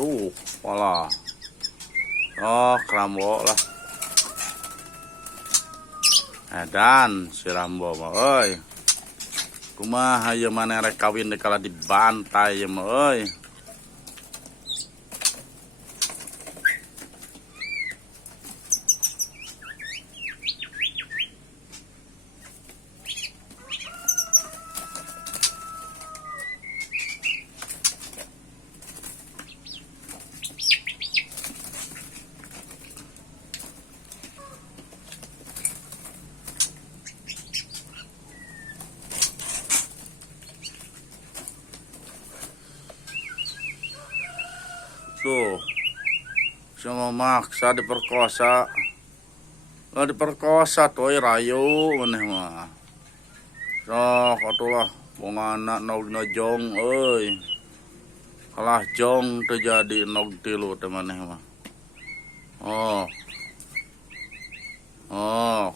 Tuh, pola. Oh, kerambo lah. Dan si Rambo mah euy. Kumaha ieu maneh rek kawin dikala dibantai mah euy. Tuh, sama maksa diperkosa. Lah diperkosa tuh rayu maneh mah. Sok atulah bongana nog jong euy. Kalah jong teu jadi nog tilu teh maneh mah. Oh. Oh.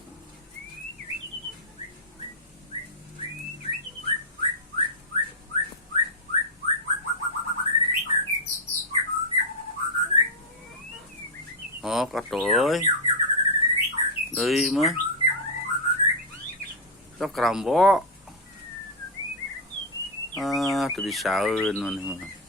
Oh, katoy. Deui mah. Sok Rambo. Ah, teu bisaeun maneh mah.